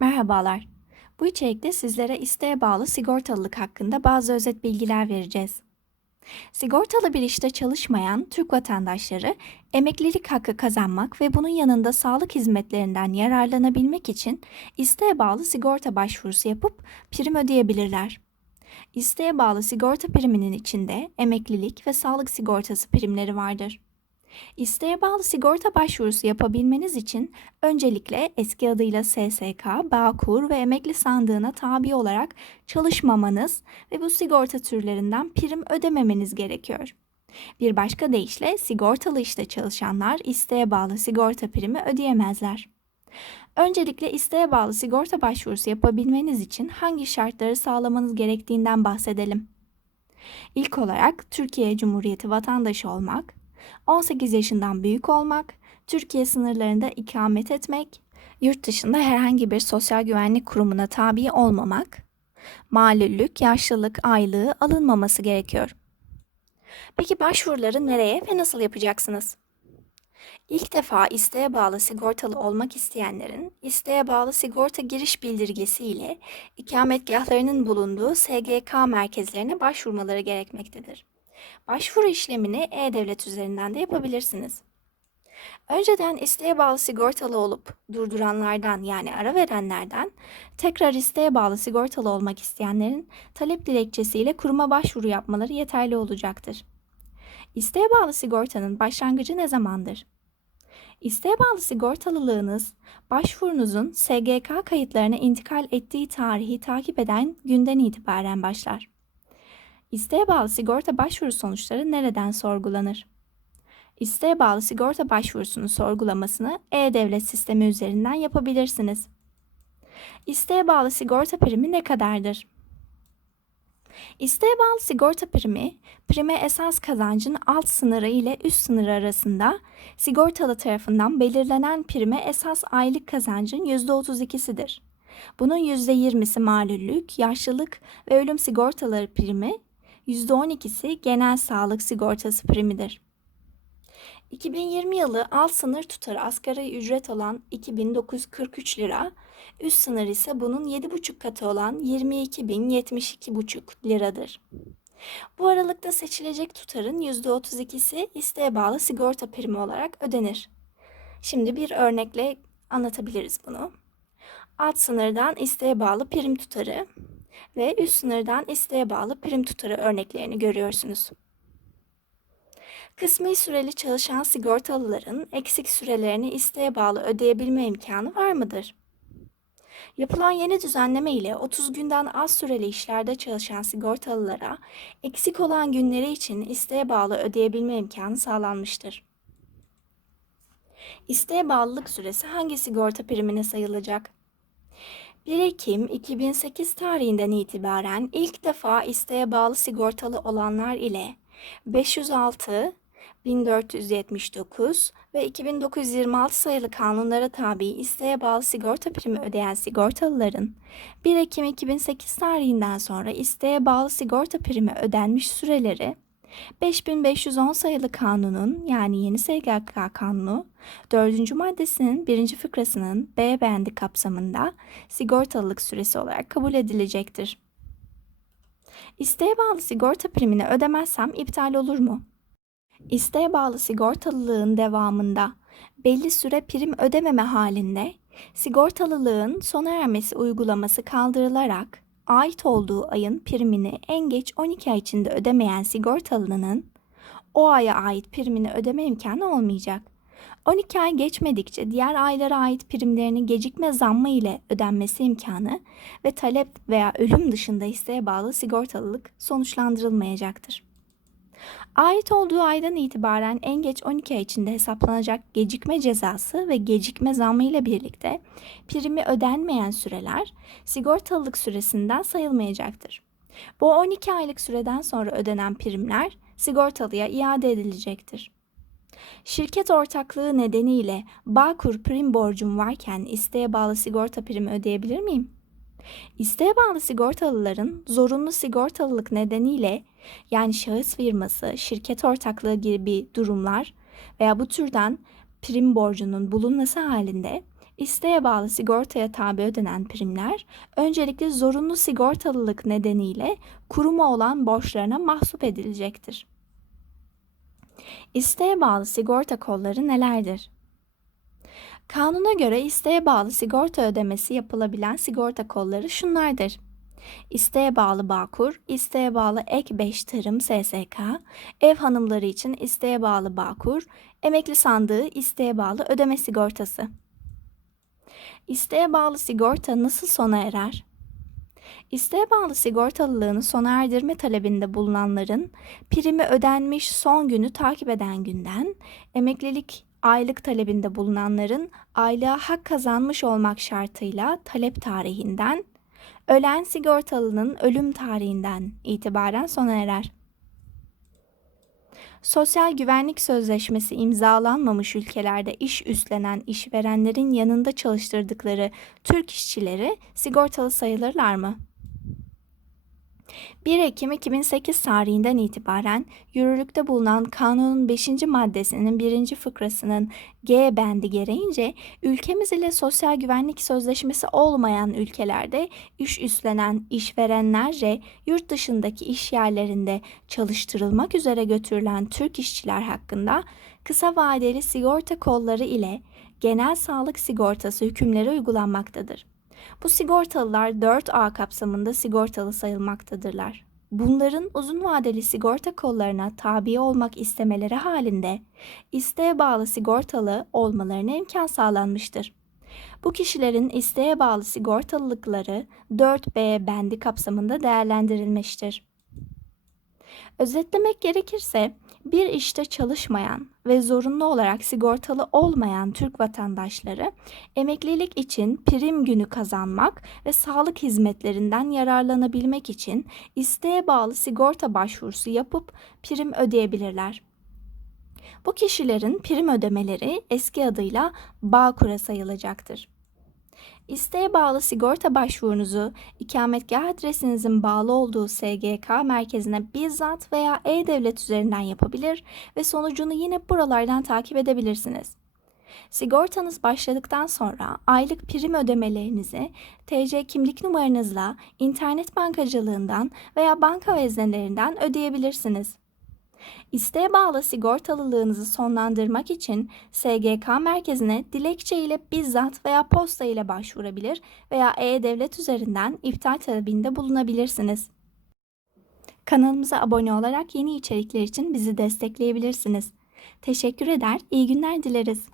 Merhabalar. Bu içerikte sizlere isteğe bağlı sigortalılık hakkında bazı özet bilgiler vereceğiz. Sigortalı bir işte çalışmayan Türk vatandaşları emeklilik hakkı kazanmak ve bunun yanında sağlık hizmetlerinden yararlanabilmek için isteğe bağlı sigorta başvurusu yapıp prim ödeyebilirler. İsteğe bağlı sigorta priminin içinde emeklilik ve sağlık sigortası primleri vardır. İsteğe bağlı sigorta başvurusu yapabilmeniz için öncelikle eski adıyla SSK, Bağkur ve emekli sandığına tabi olarak çalışmamanız ve bu sigorta türlerinden prim ödememeniz gerekiyor. Bir başka deyişle sigortalı işte çalışanlar isteğe bağlı sigorta primi ödeyemezler. Öncelikle isteğe bağlı sigorta başvurusu yapabilmeniz için hangi şartları sağlamanız gerektiğinden bahsedelim. İlk olarak Türkiye Cumhuriyeti vatandaşı olmak, 18 yaşından büyük olmak, Türkiye sınırlarında ikamet etmek, yurt dışında herhangi bir sosyal güvenlik kurumuna tabi olmamak, malüllük, yaşlılık aylığı alınmaması gerekiyor. Peki başvuruları nereye ve nasıl yapacaksınız? İlk defa isteğe bağlı sigortalı olmak isteyenlerin isteğe bağlı sigorta giriş bildirgesi ile ikametgahlarının bulunduğu SGK merkezlerine başvurmaları gerekmektedir. Başvuru işlemini e-devlet üzerinden de yapabilirsiniz. Önceden isteğe bağlı sigortalı olup durduranlardan yani ara verenlerden tekrar isteğe bağlı sigortalı olmak isteyenlerin talep dilekçesiyle kuruma başvuru yapmaları yeterli olacaktır. İsteğe bağlı sigortanın başlangıcı ne zamandır? İsteğe bağlı sigortalılığınız başvurunuzun SGK kayıtlarına intikal ettiği tarihi takip eden günden itibaren başlar. İsteğe bağlı sigorta başvuru sonuçları nereden sorgulanır? İsteğe bağlı sigorta başvurusunu sorgulamasını e-devlet sistemi üzerinden yapabilirsiniz. İsteğe bağlı sigorta primi ne kadardır? İsteğe bağlı sigorta primi, prime esas kazancın alt sınırı ile üst sınırı arasında sigortalı tarafından belirlenen prime esas aylık kazancın %32'sidir. Bunun %20'si malüllük, yaşlılık ve ölüm sigortaları primi, %12'si genel sağlık sigortası primidir. 2020 yılı alt sınır tutarı asgari ücret olan 2943 lira, üst sınır ise bunun 7,5 katı olan 22.072,5 liradır. Bu aralıkta seçilecek tutarın %32'si isteğe bağlı sigorta primi olarak ödenir. Şimdi bir örnekle anlatabiliriz bunu. Alt sınırdan isteğe bağlı prim tutarı ve üst sınırdan isteğe bağlı prim tutarı örneklerini görüyorsunuz. Kısmi süreli çalışan sigortalıların eksik sürelerini isteğe bağlı ödeyebilme imkanı var mıdır? Yapılan yeni düzenleme ile 30 günden az süreli işlerde çalışan sigortalılara eksik olan günleri için isteğe bağlı ödeyebilme imkanı sağlanmıştır. İsteğe bağlılık süresi hangi sigorta primine sayılacak? 1 Ekim 2008 tarihinden itibaren ilk defa isteğe bağlı sigortalı olanlar ile 506, 1479 ve 2926 sayılı kanunlara tabi isteğe bağlı sigorta primi ödeyen sigortalıların 1 Ekim 2008 tarihinden sonra isteğe bağlı sigorta primi ödenmiş süreleri 5510 sayılı kanunun yani yeni SGK kanunu 4. maddesinin 1. fıkrasının B bendi kapsamında sigortalılık süresi olarak kabul edilecektir. İsteğe bağlı sigorta primini ödemezsem iptal olur mu? İsteğe bağlı sigortalılığın devamında belli süre prim ödememe halinde sigortalılığın sona ermesi uygulaması kaldırılarak ait olduğu ayın primini en geç 12 ay içinde ödemeyen sigortalının o aya ait primini ödeme imkanı olmayacak. 12 ay geçmedikçe diğer aylara ait primlerini gecikme zammı ile ödenmesi imkanı ve talep veya ölüm dışında isteğe bağlı sigortalılık sonuçlandırılmayacaktır. Ait olduğu aydan itibaren en geç 12 ay içinde hesaplanacak gecikme cezası ve gecikme zammı ile birlikte primi ödenmeyen süreler sigortalılık süresinden sayılmayacaktır. Bu 12 aylık süreden sonra ödenen primler sigortalıya iade edilecektir. Şirket ortaklığı nedeniyle Bağkur prim borcum varken isteğe bağlı sigorta primi ödeyebilir miyim? İsteğe bağlı sigortalıların zorunlu sigortalılık nedeniyle yani şahıs firması, şirket ortaklığı gibi durumlar veya bu türden prim borcunun bulunması halinde İsteğe bağlı sigortaya tabi ödenen primler, öncelikle zorunlu sigortalılık nedeniyle kuruma olan borçlarına mahsup edilecektir. İsteğe bağlı sigorta kolları nelerdir? Kanuna göre isteğe bağlı sigorta ödemesi yapılabilen sigorta kolları şunlardır. İsteğe bağlı Bağkur, isteğe bağlı Ek 5 Tarım SSK, ev hanımları için isteğe bağlı Bağkur, emekli sandığı isteğe bağlı ödeme sigortası. İsteğe bağlı sigorta nasıl sona erer? İsteğe bağlı sigortalılığını sona erdirme talebinde bulunanların primi ödenmiş son günü takip eden günden, emeklilik aylık talebinde bulunanların aylığa hak kazanmış olmak şartıyla talep tarihinden, ölen sigortalının ölüm tarihinden itibaren sona erer. Sosyal güvenlik sözleşmesi imzalanmamış ülkelerde iş üstlenen işverenlerin yanında çalıştırdıkları Türk işçileri sigortalı sayılırlar mı? 1 Ekim 2008 tarihinden itibaren yürürlükte bulunan kanunun 5. maddesinin 1. fıkrasının G bendi gereğince ülkemiz ile sosyal güvenlik sözleşmesi olmayan ülkelerde iş üstlenen işverenlerce yurt dışındaki iş yerlerinde çalıştırılmak üzere götürülen Türk işçiler hakkında kısa vadeli sigorta kolları ile genel sağlık sigortası hükümleri uygulanmaktadır. Bu sigortalılar 4A kapsamında sigortalı sayılmaktadırlar. Bunların uzun vadeli sigorta kollarına tabi olmak istemeleri halinde isteğe bağlı sigortalı olmalarına imkan sağlanmıştır. Bu kişilerin isteğe bağlı sigortalılıkları 4B bendi kapsamında değerlendirilmiştir. Özetlemek gerekirse bir işte çalışmayan ve zorunlu olarak sigortalı olmayan Türk vatandaşları emeklilik için prim günü kazanmak ve sağlık hizmetlerinden yararlanabilmek için isteğe bağlı sigorta başvurusu yapıp prim ödeyebilirler. Bu kişilerin prim ödemeleri eski adıyla Bağkur'a sayılacaktır. İsteğe bağlı sigorta başvurunuzu ikametgah adresinizin bağlı olduğu SGK merkezine bizzat veya e-devlet üzerinden yapabilir ve sonucunu yine buralardan takip edebilirsiniz. Sigortanız başladıktan sonra aylık prim ödemelerinizi TC kimlik numaranızla internet bankacılığından veya banka veznelerinden ödeyebilirsiniz. İsteğe bağlı sigortalılığınızı sonlandırmak için SGK merkezine dilekçe ile bizzat veya posta ile başvurabilir veya e-devlet üzerinden iptal talebinde bulunabilirsiniz. Kanalımıza abone olarak yeni içerikler için bizi destekleyebilirsiniz. Teşekkür eder, iyi günler dileriz.